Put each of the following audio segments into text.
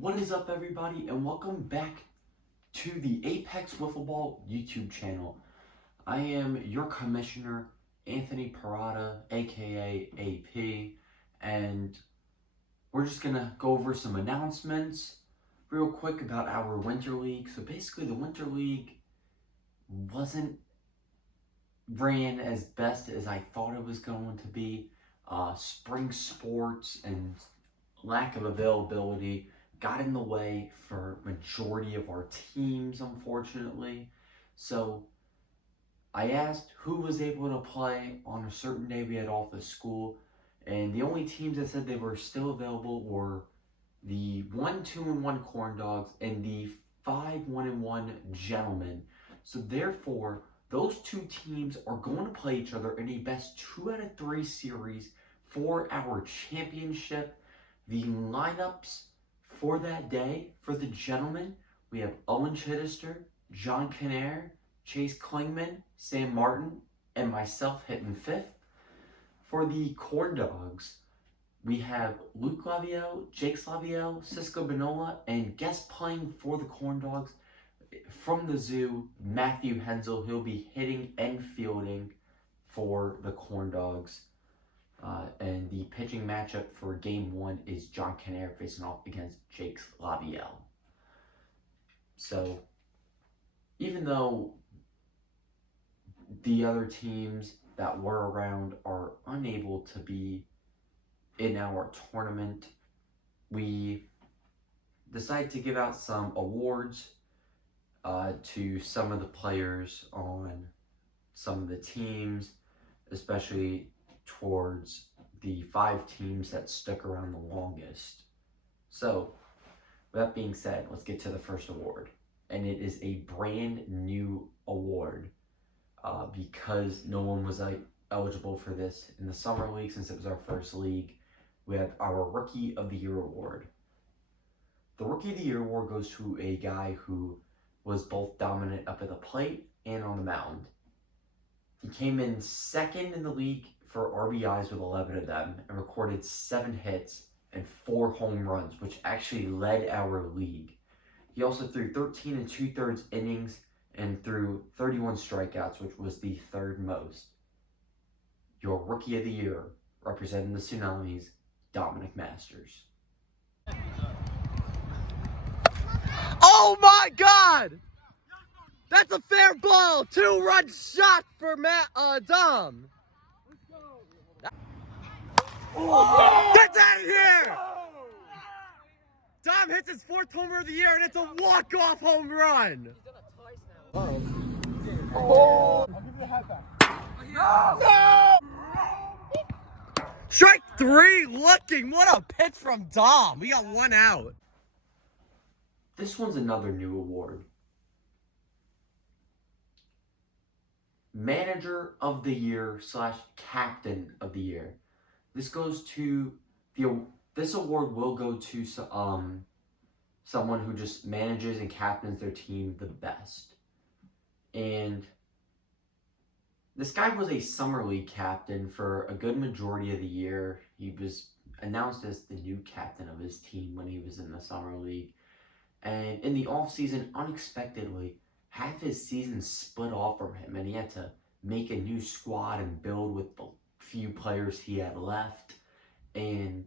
What is up, everybody, and welcome back to the Apex Wiffle Ball YouTube channel. I am your commissioner, Anthony Parada, aka AP, and we're just gonna go over some announcements real quick about our Winter League. So basically, the Winter League wasn't ran as best as I thought it was going to be. Spring sports and lack of availability got in the way for majority of our teams, unfortunately. So I asked who was able to play on a certain day we had off of school, and the only teams that said they were still available were the 1-2-1 Corn Dogs and the 5-1-1 Gentlemen. So therefore, those two teams are going to play each other in a best 2 out of 3 series for our championship. The lineups for that day, for the Gentlemen, we have Owen Chitester, John Kinnair, Chase Klingman, Sam Martin, and myself hitting 5th. For the Corn Dogs, we have Luke Lavielle, Jake Slavielle, Cisco Benola, and guest playing for the Corn Dogs from the zoo, Matthew Henzel. He'll be hitting and fielding for the Corn Dogs. And the pitching matchup for Game 1 is John Kinnair facing off against Jake Lavielle. So, even though the other teams that were around are unable to be in our tournament, we decided to give out some awards to some of the players on some of the teams, especially towards the 5 teams that stuck around the longest. So, with that being said, let's get to the first award. And it is a brand new award because no one was eligible for this in the summer league since it was our first league. We have our Rookie of the Year award. The Rookie of the Year award goes to a guy who was both dominant up at the plate and on the mound. He came in second in the league for RBIs with 11 of them and recorded 7 hits and 4 home runs, which actually led our league. He also threw 13 2/3 innings and threw 31 strikeouts, which was the 3rd most. Your Rookie of the Year, representing the Tsunamis, Dominick Masters. Oh my God! That's a fair ball! 2-run shot for Dom! Oh. Get out of here! Dom hits his 4th homer of the year, and it's a walk-off home run! Oh. I'll give you a high back. No! Strike 3 looking! What a pitch from Dom! We got 1 out. This one's another new award. Manager of the Year / Captain of the Year. This goes to this award will go to someone who just manages and captains their team the best. And this guy was a summer league captain for a good majority of the year. He was announced as the new captain of his team when he was in the summer league. And in the offseason, unexpectedly, half his season split off from him, and he had to make a new squad and build with the few players he had left. And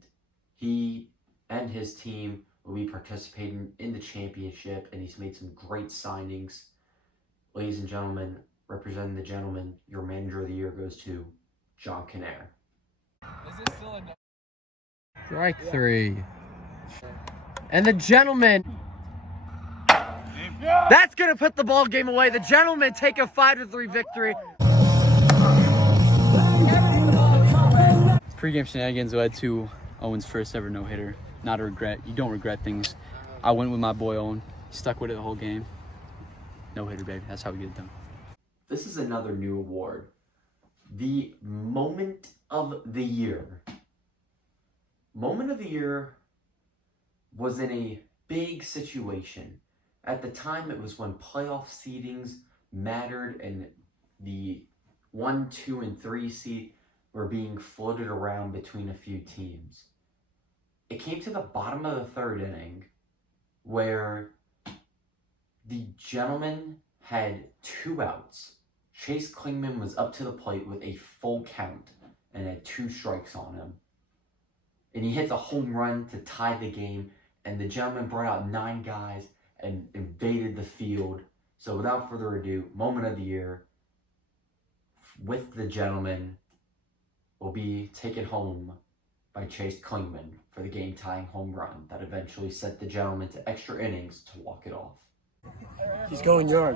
he and his team will be participating in the championship, and he's made some great signings. Ladies and gentlemen, representing the Gentlemen, your Manager of the Year goes to John Kinnair. Strike 3. And the Gentlemen. That's going to put the ball game away. The Gentlemen take a 5-3 victory. Pre-game shenanigans led to Owen's first ever no-hitter. Not a regret. You don't regret things. I went with my boy Owen. Stuck with it the whole game. No-hitter, baby. That's how we get it done. This is another new award. The Moment of the Year. Moment of the Year was in a big situation. At the time, it was when playoff seedings mattered and the 1, 2, and 3 seed were being floated around between a few teams. It came to the bottom of the 3rd inning, where the gentleman had 2 outs. Chase Klingman was up to the plate with a full count and had 2 strikes on him. And he hits a home run to tie the game, and the gentleman brought out 9 guys and invaded the field. So without further ado, moment of the year with the gentleman will be taken home by Chase Klingman for the game-tying home run that eventually sent the gentleman to extra innings to walk it off. He's going yard.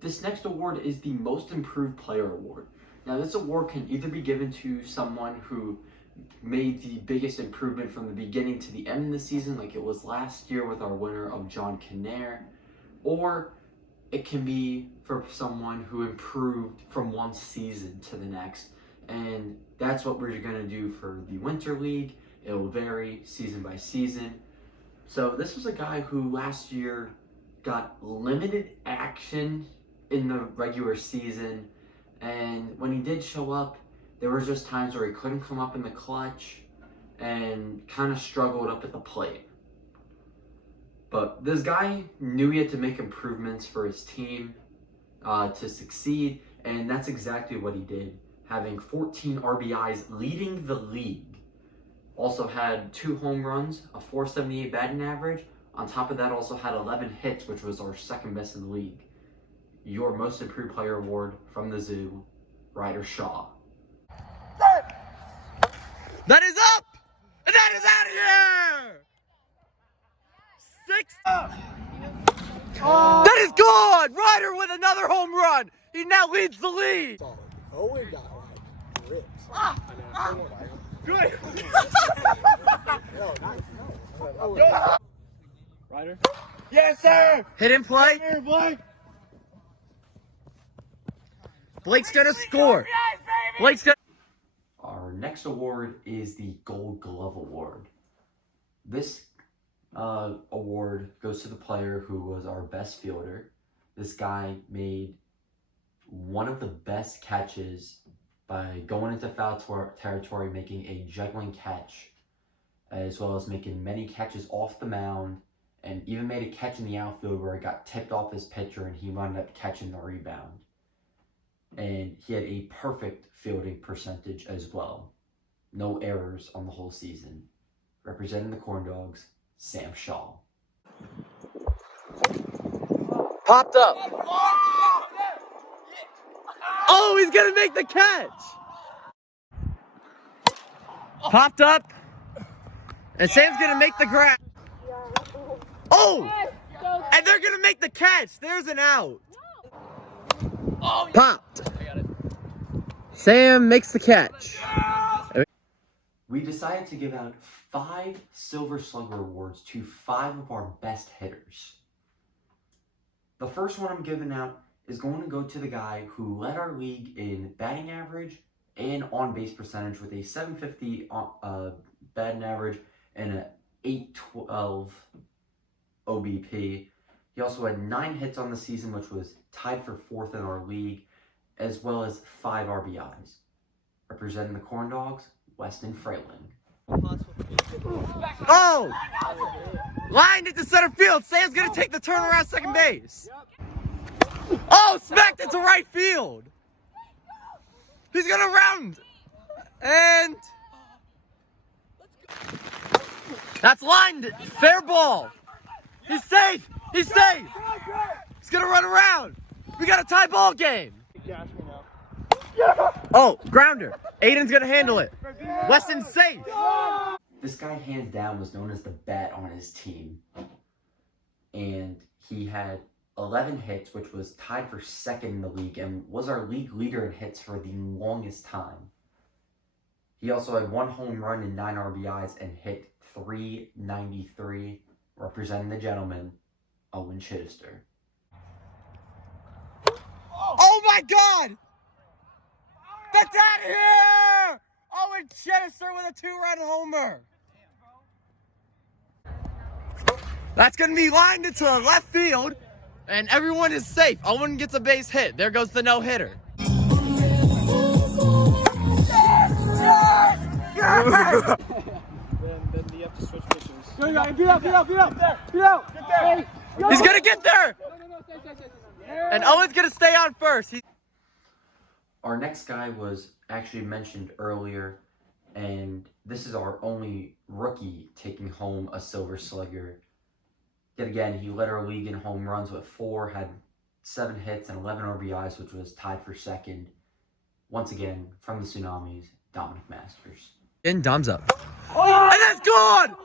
This next award is the Most Improved Player Award. Now, this award can either be given to someone who made the biggest improvement from the beginning to the end of the season, like it was last year with our winner of John Kinnair, or it can be for someone who improved from one season to the next. And that's what we're going to do for the Winter League. It will vary season by season. So this was a guy who last year got limited action in the regular season, and when he did show up, there was just times where he couldn't come up in the clutch and kind of struggled up at the plate. But this guy knew he had to make improvements for his team to succeed, and that's exactly what he did, having 14 RBIs, leading the league. Also had 2 home runs, a .478 batting average. On top of that, also had 11 hits, which was our second best in the league. Your Most Improved Player Award from the Zoo, Ryder Shaw. That is up! And that is out of here! 6 up! That is gone! Ryder with another home run! He now leads the lead! Owen got like rips. Good! Ryder? Yes, sir! Hit and play. Here, Blake! Blake's gonna score. Blake's gonna... Our next award is the Gold Glove Award. This award goes to the player who was our best fielder. This guy made one of the best catches by going into foul territory, making a juggling catch, as well as making many catches off the mound, and even made a catch in the outfield where it got tipped off his pitcher and he wound up catching the rebound. And he had a perfect fielding percentage as well. No errors on the whole season. Representing the Corn Dogs, Sam Shaw. Popped up. Oh, he's gonna make the catch. Popped up. And Sam's gonna make the grab. Oh! And they're gonna make the catch. There's an out. Popped. Sam makes the catch. We decided to give out 5 Silver Slugger Awards to 5 of our best hitters. The first one I'm giving out is going to go to the guy who led our league in batting average and on-base percentage with a .750 batting average and an .812 OBP. He also had 9 hits on the season, which was tied for 4th in our league, as well as 5 RBIs. Representing the Corn Dogs, Weston Frayling. Oh! Lined into center field. Sam's gonna take the turnaround second base. Oh, smacked it to right field. He's gonna round. And that's lined. Fair ball. He's safe. He's safe. He's gonna run around. We got a tie ball game. Oh, grounder. Aiden's gonna handle it. Weston's safe. This guy, hands down, was known as the bat on his team. And he had 11 hits, which was tied for 2nd in the league and was our league leader in hits for the longest time. He also had 1 home run and 9 RBIs and hit .393, representing the gentleman, Owen Chitester. Oh my God! That's out of here! Owen Chitester with a 2-run homer. That's going to be lined into left field, and everyone is safe. Owen gets a base hit. There goes the no-hitter. Then you have to switch pitches. He's going to get there! And Owen's going to stay on first. Our next guy was actually mentioned earlier, and this is our only rookie taking home a Silver Slugger. Yet again, he led our league in home runs with 4, had 7 hits and 11 RBIs, which was tied for second. Once again, from the Tsunamis, Dominick Masters. And Dom's up. Oh! And that's gone!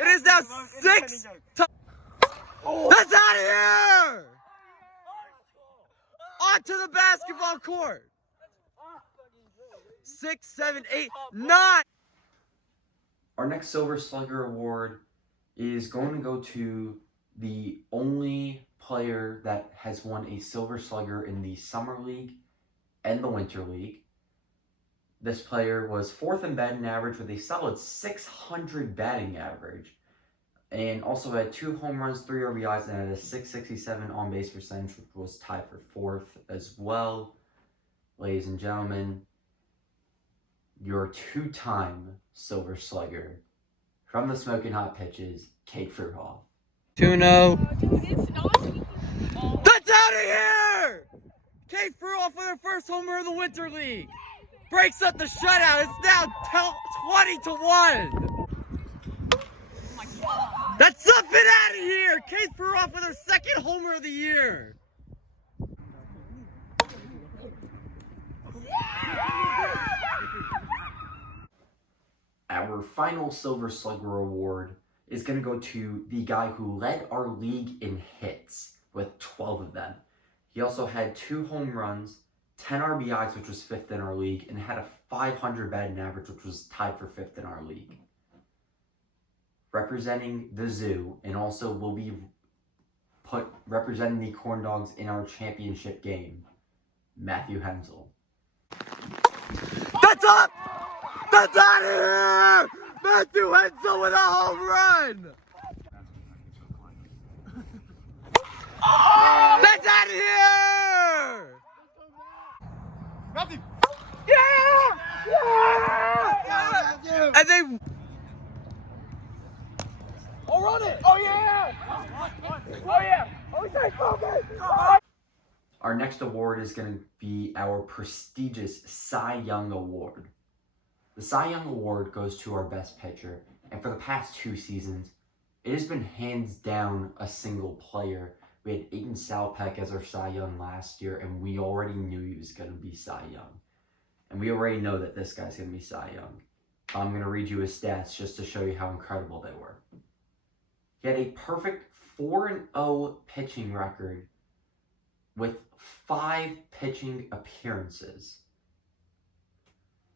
It is now 6. That's out of here! Onto the basketball court. 6, 7, 8, 9. Our next Silver Slugger award is going to go to the only player that has won a Silver Slugger in the Summer League and the Winter League. This player was 4th in batting average with a solid 600 batting average, and also had 2 home runs, 3 RBIs, and had a 667 on-base percentage, which was tied for 4th as well. Ladies and gentlemen, your 2-time Silver Slugger from the Smoking Hot Pitches, Kate Fruehauf. 2-0. That's out of here! Kate Fruehauf with her first homer of the Winter League. Breaks up the shutout. It's now 20-1. That's up and out of here! Kate Fruehauf with her 2nd homer of the year. Our final Silver Slugger award is going to go to the guy who led our league in hits with 12 of them. He also had 2 home runs, 10 RBIs, which was 5th in our league, and had a 500 batting average, which was tied for 5th in our league. Representing the zoo, and also will be representing the Corn Dogs in our championship game, Matthew Henzel. That's up! That's out of here! Matthew Henzel with a home run! Oh! That's out of here! Matthew! Yeah! Yeah! And they... Oh, run it! Oh, yeah! Oh, yeah! Oh, yeah! Our next award is going to be our prestigious Cy Young Award. The Cy Young Award goes to our best pitcher, and for the past 2 seasons, it has been hands down a single player. We had Aiden Salpeck as our Cy Young last year, and we already knew he was going to be Cy Young. And we already know that this guy's going to be Cy Young. I'm going to read you his stats just to show you how incredible they were. He had a perfect 4-0 pitching record with 5 pitching appearances.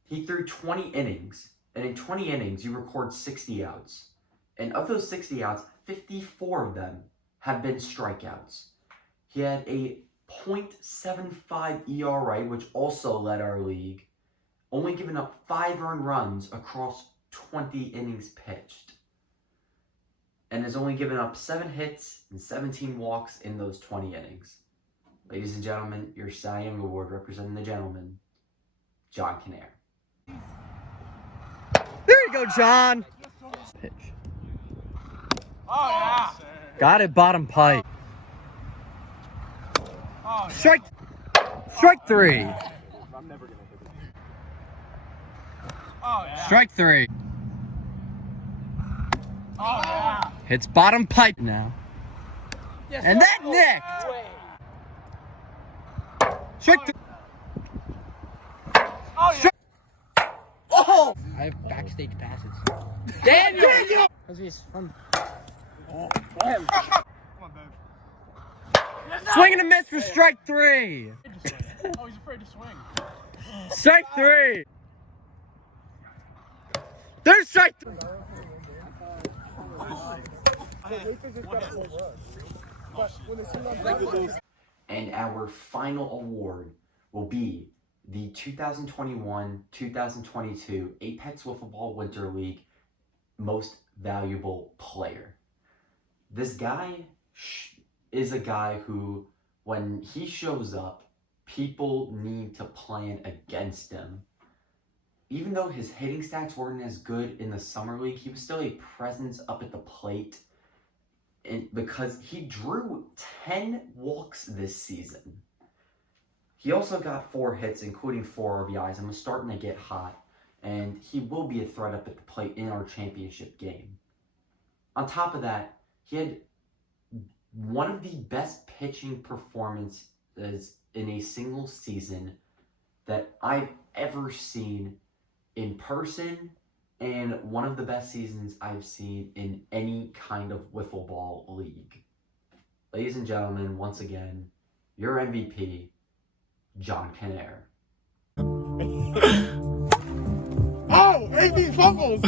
He threw 20 innings, and in 20 innings, you record 60 outs. And of those 60 outs, 54 of them have been strikeouts. He had a .75 ERA, which also led our league, only giving up 5 earned runs across 20 innings pitched, and has only given up 7 hits and 17 walks in those 20 innings. Ladies and gentlemen, your Cy Young Award representing the gentleman, John Kinnair. There you go, John. Pitch. Oh, yeah! Got it, bottom pipe. Oh, yeah. Strike 3. I'm never gonna hit it. Oh, yeah! Strike 3. Oh, yeah! Hits bottom pipe now. Yes, And sir. that nicked. Strike 3. Oh, yeah! Oh! I have backstage passes. Daniel! Because he's from. Come on, babe. Swing and a miss for strike 3. Oh, he's afraid to swing. Strike 3. There's strike 3. And our final award will be the 2021-2022 Apex Wiffle Ball Winter League most valuable player. This guy is a guy who, when he shows up, people need to plan against him. Even though his hitting stats weren't as good in the summer league, he was still a presence up at the plate, and because he drew 10 walks this season. He also got 4 hits, including 4 RBIs, and was starting to get hot, and he will be a threat up at the plate in our championship game. On top of that, he had one of the best pitching performances in a single season that I've ever seen in person, and one of the best seasons I've seen in any kind of wiffle ball league. Ladies and gentlemen, once again, your MVP, John Canair. Oh, 18 fumbles!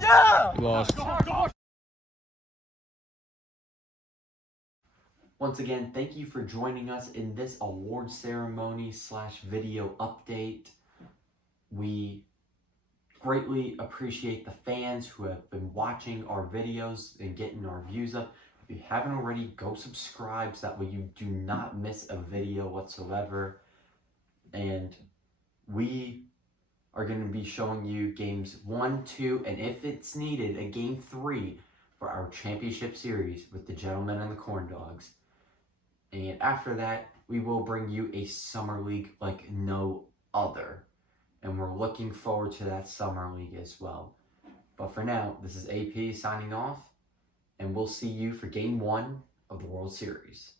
Yeah! Lost. Once again, thank you for joining us in this award ceremony / video update. We greatly appreciate the fans who have been watching our videos and getting our views up. If you haven't already, go subscribe so that way you do not miss a video whatsoever. And we are going to be showing you games 1, 2, and if it's needed, a game 3 for our championship series with the Gentlemen and the Corn Dogs. And after that, we will bring you a summer league like no other. And we're looking forward to that summer league as well. But for now, this is AP signing off, and we'll see you for game 1 of the World Series.